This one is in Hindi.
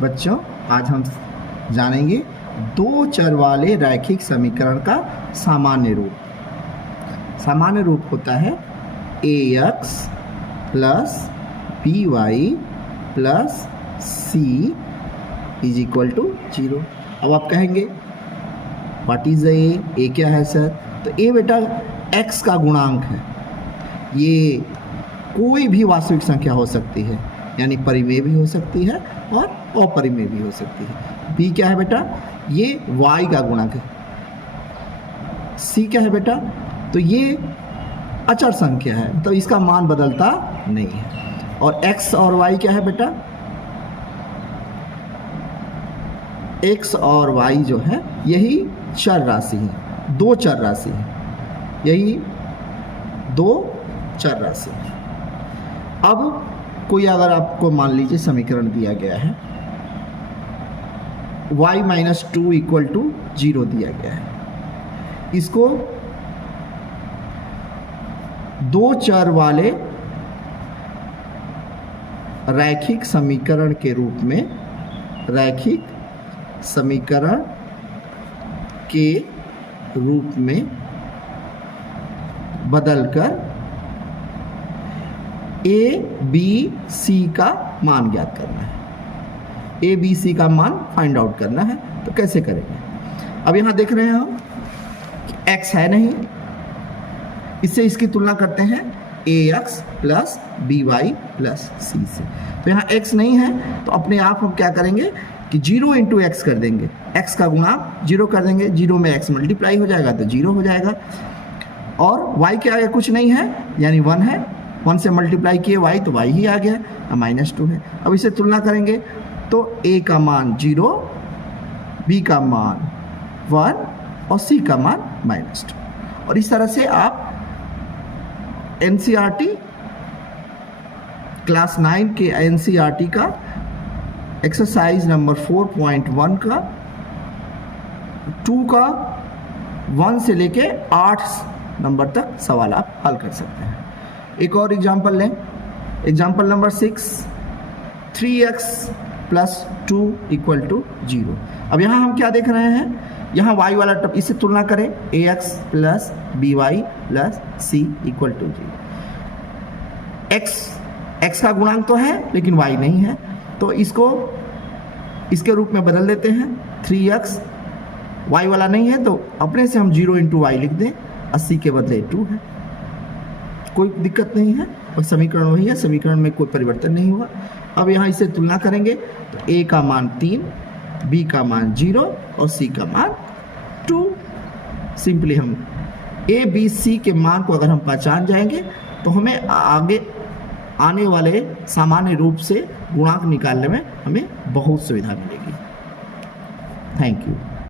बच्चों आज हम जानेंगे दो चर वाले रैखिक समीकरण का सामान्य रूप। सामान्य रूप होता है ax plus by plus c is equal to 0। अब आप कहेंगे व्हाट इज ए क्या है सर? तो ए बेटा x का गुणांक है। ये कोई भी वास्तविक संख्या हो सकती है, यानी परिमेय भी हो सकती है और अपरिमेय भी हो सकती है। b क्या है बेटा? ये y का गुणक है। c क्या है बेटा? तो ये अचर संख्या है, तो इसका मान बदलता नहीं है। और x और y क्या है बेटा? x और y जो है यही चर राशि है, दो चर राशि है, यही दो चर राशि है। अब कोई अगर आपको मान लीजिए समीकरण दिया गया है y माइनस 2 इक्वल टू 0 दिया गया है, इसको दो चर वाले रैखिक समीकरण के रूप में, रैखिक समीकरण के रूप में बदलकर ए बी सी का मान ज्ञात करना है। ए बी सी का मान फाइंड आउट करना है। तो कैसे करेंगे? अब यहां देख रहे हैं हम x है नहीं, इससे इसकी तुलना करते हैं ax plus by plus c से। तो यहाँ x नहीं है, तो अपने आप हम क्या करेंगे कि 0 इंटू एक्स कर देंगे, x का गुणा 0 कर देंगे, 0 में x मल्टीप्लाई हो जाएगा तो 0 हो जाएगा। और y क्या है? कुछ नहीं है, यानी 1 है, 1 से मल्टीप्लाई किए y तो y ही आ गया, माइनस 2 है। अब इसे तुलना करेंगे तो a का मान 0, b का मान 1 और c का मान माइनस 2। और इस तरह से आप NCERT क्लास 9 के NCERT का एक्सरसाइज नंबर 4.1 का 2 का 1 से लेके 8 नंबर तक सवाल आप हल कर सकते हैं। एक और एग्जांपल लें, example number 6, 3x plus 2 equal to 0। अब यहाँ हम क्या देख रहे हैं? यहाँ y वाला टर्म, इससे तुलना करें ax plus by plus c equal to 0। x का गुणांक तो है लेकिन y नहीं है, तो इसको इसके रूप में बदल देते हैं। 3x y वाला नहीं है तो अपने से हम 0 इंटू वाई लिख दें, 80 के बदले 2 है, कोई दिक्कत नहीं है। और समीकरण वही है, समीकरण में कोई परिवर्तन नहीं हुआ। अब यहाँ इसे तुलना करेंगे तो a का मान 3, b का मान 0 और c का मान 2। सिंपली हम a b c के मान को अगर हम पहचान जाएंगे तो हमें आगे आने वाले सामान्य रूप से गुणांक निकालने में हमें बहुत सुविधा मिलेगी। Thank you.